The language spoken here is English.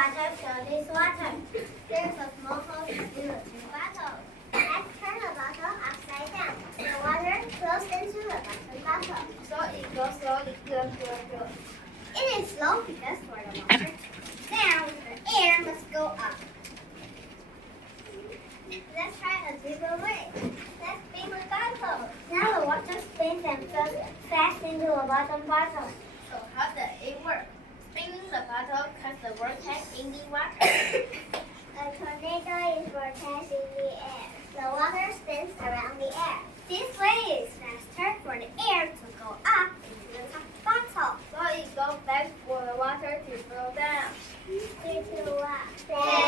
water fill this water. There's a small hole in the bottle. Let's turn the bottle upside down. The water flows into the bottom. So it goes slowly. Good. It is slow because for the water down, the air must go up. Let's try a different way. Let's spin the bottle. Now the water spins and flows fast into the bottom bottle. So how does it work? Spinning the bottle cuts the vortex in the water. A tornado is vortex in the air. The water spins around the air. This way is faster for the air to go up into the bottle. So it goes back for the water to flow down. 3, 2, 1.